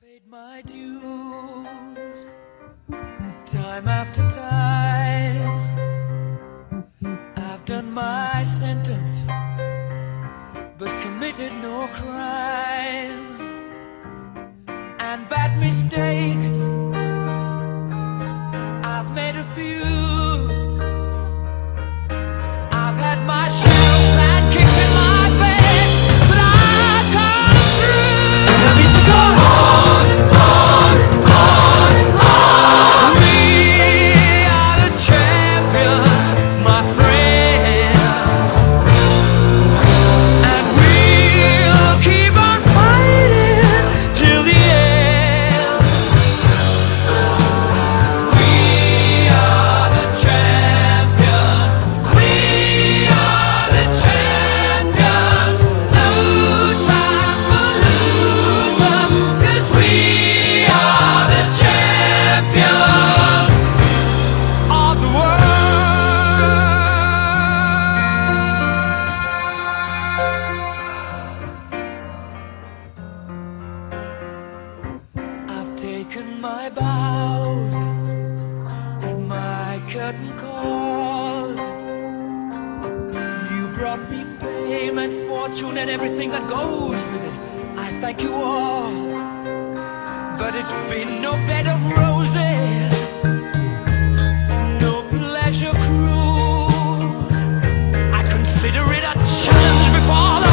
Paid my dues, time after time. I've done my sentence, but committed no crime. And bad mistakes, I've made a few. I've had my share of bad kicks in my face, but I've come through. And I need to go on, on. We are the champions, my friends, and we'll keep on fighting till the end. We are the champions. We are the champions. No time for losers, 'cause we are the champions of the world. I've taken my bows at my curtain calls. You brought me fame and fortune and everything that goes with it. I thank you all, but it's been no bed of roses, no pleasure cruise. I consider it a challenge before the